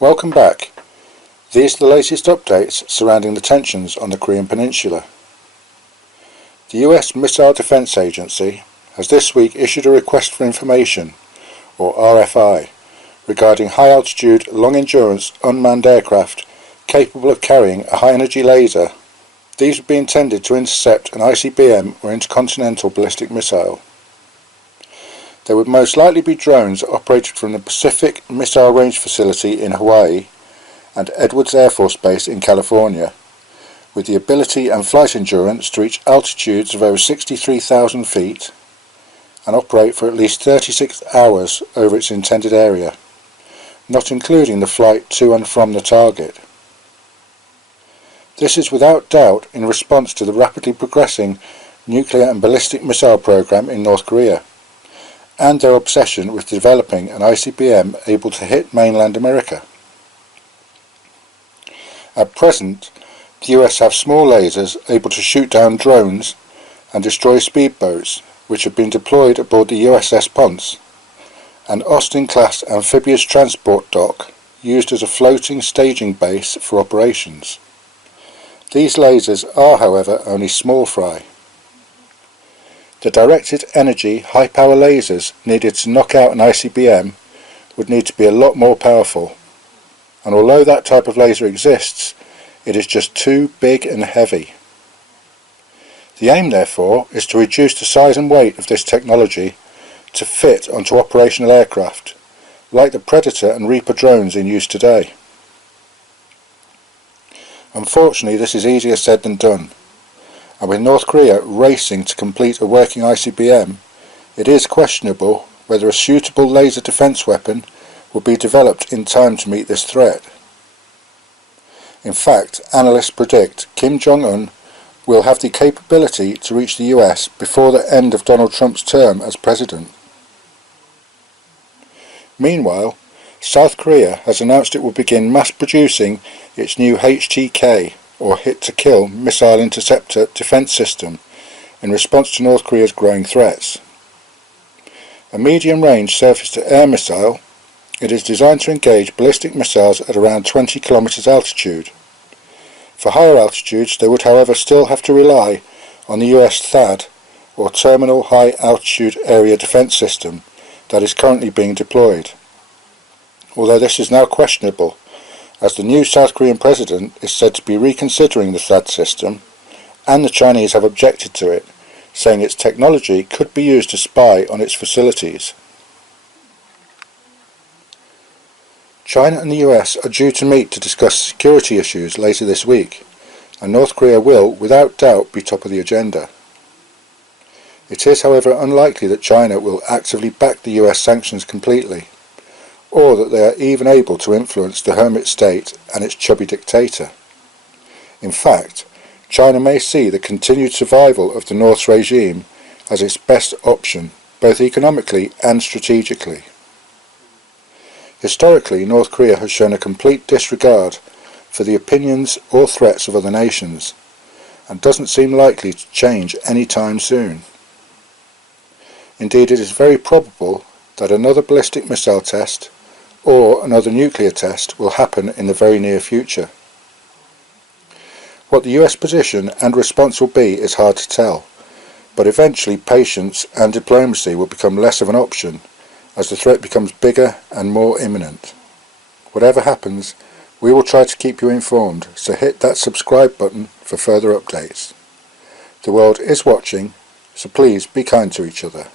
Welcome back. These are the latest updates surrounding the tensions on the Korean Peninsula. The US Missile Defense Agency has this week issued a request for information, or RFI, regarding high-altitude, long-endurance unmanned aircraft capable of carrying a high-energy laser. These would be intended to intercept an ICBM or intercontinental ballistic missile. They would most likely be drones operated from the Pacific Missile Range Facility in Hawaii and Edwards Air Force Base in California, with the ability and flight endurance to reach altitudes of over 63,000 feet and operate for at least 36 hours over its intended area, not including the flight to and from the target. This is without doubt in response to the rapidly progressing nuclear and ballistic missile program in North Korea, and their obsession with developing an ICBM able to hit mainland America. At present, the US have small lasers able to shoot down drones and destroy speedboats, which have been deployed aboard the USS Ponce, an Austin-class amphibious transport dock used as a floating staging base for operations. These lasers are, however, only small fry. The directed energy high-power lasers needed to knock out an ICBM would need to be a lot more powerful, and although that type of laser exists, it is just too big and heavy. The aim, therefore, is to reduce the size and weight of this technology to fit onto operational aircraft, like the Predator and Reaper drones in use today. Unfortunately, this is easier said than done, and with North Korea racing to complete a working ICBM, it is questionable whether a suitable laser defense weapon will be developed in time to meet this threat. In fact, analysts predict Kim Jong-un will have the capability to reach the US before the end of Donald Trump's term as president. Meanwhile, South Korea has announced it will begin mass producing its new HTK, or hit-to-kill, missile interceptor defense system in response to North Korea's growing threats. A medium-range surface-to-air missile, it is designed to engage ballistic missiles at around 20 kilometers altitude. For higher altitudes, they would however still have to rely on the US THAAD, or Terminal High Altitude Area Defense System, that is currently being deployed. Although this is now questionable, as the new South Korean president is said to be reconsidering the THAAD system, and the Chinese have objected to it, saying its technology could be used to spy on its facilities. China and the US are due to meet to discuss security issues later this week, and North Korea will, without doubt, be top of the agenda. It is, however, unlikely that China will actively back the US sanctions completely, or that they are even able to influence the hermit state and its chubby dictator. In fact, China may see the continued survival of the North's regime as its best option, both economically and strategically. Historically, North Korea has shown a complete disregard for the opinions or threats of other nations, and doesn't seem likely to change any time soon. Indeed, it is very probable that another ballistic missile test or another nuclear test will happen in the very near future. What the US position and response will be is hard to tell, but eventually patience and diplomacy will become less of an option as the threat becomes bigger and more imminent. Whatever happens, we will try to keep you informed, so hit that subscribe button for further updates. The world is watching, so please be kind to each other.